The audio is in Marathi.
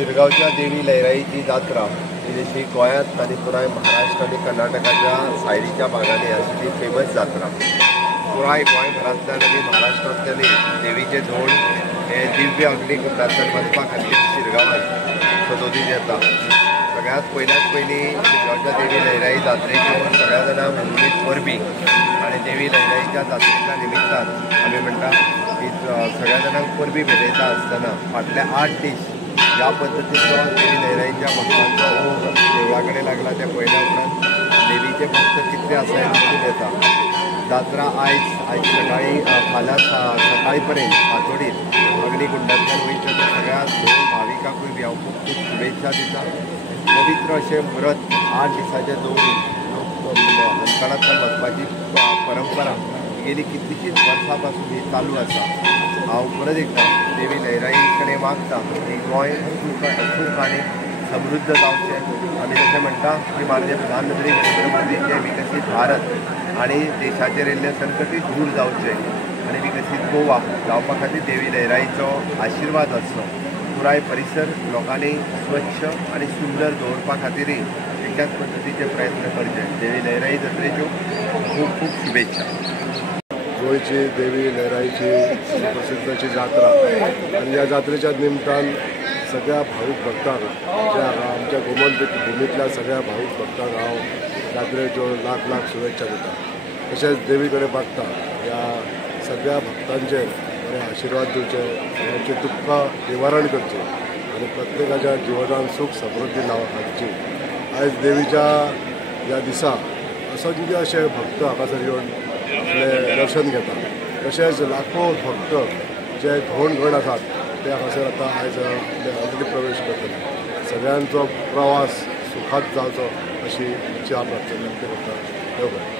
शिरगावच्या देवी लयराईची जात्रा ही देखील गोंयांत आणि पुराय महाराष्ट्र आणि कर्नाटकाच्या सायडीच्या भागांनी अशी ती फेमस जात्रा पुराय गोंयभरांतल्यान आणि महाराष्ट्रांतल्यानय देवीचे धोंड हे दिव्य अग्निकुंडांतल्यान वचपा खातीर शिरगांवांत सजोवनीत येता। सगळ्यात पयली शिरगांवच्या देवी लयराई जात्रेच्यो सगळ्या जाणांक उर्मीत परबी आणि देवी लयराईच्या जात्रेच्या निमित्तान आमी म्हणटा की सगळ्या जाणांक परबी भेटयता आसतना फाटल्या 8 दीस ज्या पद्धतीचो देवी लयराईच्या भक्तांचो ओघ देवळा कडेन लागला ते पळयल्या उपरांत देवीचे भक्त कितले आसा हें दिसून येता। जात्रा आयज सकाळी फाल्यां सकाळी पर्यंत फांतोडेर अग्निकुंडांतल्यान वयता त्या सगळ्या दोन भाविकांकूय बी हांव खूब खूब शुभेच्छा दिता। पवित्र अशें व्रत 8 दिसांचें दवरून लोक हंतकणांतल्यान वचपाची परंपरा गेली कितलीशींच वर्सां पासून ही चालू आसा। हांव परत एकदां देवी लयराई कडेन मागता की गोंय सूख आनी समृद्ध जावचें। आमी तशें म्हणटा की माननीय प्रधानमंत्री नरेंद्र मोदीचे विकसीत भारत आनी देशाचेर येयल्ले संकटूय दूर जावचे आनी विकसीत गोवा जावपा खातीर देवी लयराईचो आशिर्वाद आसचो। पुराय परिसर लोकांनी स्वच्छ आनी सुंदर दवरपा खातीरय एकाच पद्दतीचे प्रयत्न करचे। देवी लयराई जात्रेच्यो खूब खूब शुभेच्छा। गोयची देवी लयराईची प्रसिद्धची जात्रा आणि या जात्रेच्या निमतान सगळ्या भाविक भक्तांक जे आमच्या गोमंतक भुमीतल्या सगळ्या भाविक भक्तांक हांव जात्रेच्यो लाख लाख शुभेच्छा दिता। तशेंच देवी कडेन मागता ह्या सगळ्या भक्तांचेर बरे आशिर्वाद दिवचे, सगळ्यांची दुख्खां निवारण करचें आनी प्रत्येकाच्या जिवनान सूख समृद्धी हाडची। आयज देवीच्या ह्या दिसा असंख्य अशे भक्त हांगासर येवन आपले दर्शन घेता। तशेंच लाखो भक्त जे धोंड गण आसात ते हांगासर आतां आयज आपले अग्नी प्रवेश करतले। सगळ्यांचो प्रवास सुखात जावचो अशी इच्छा प्रार्थना करता।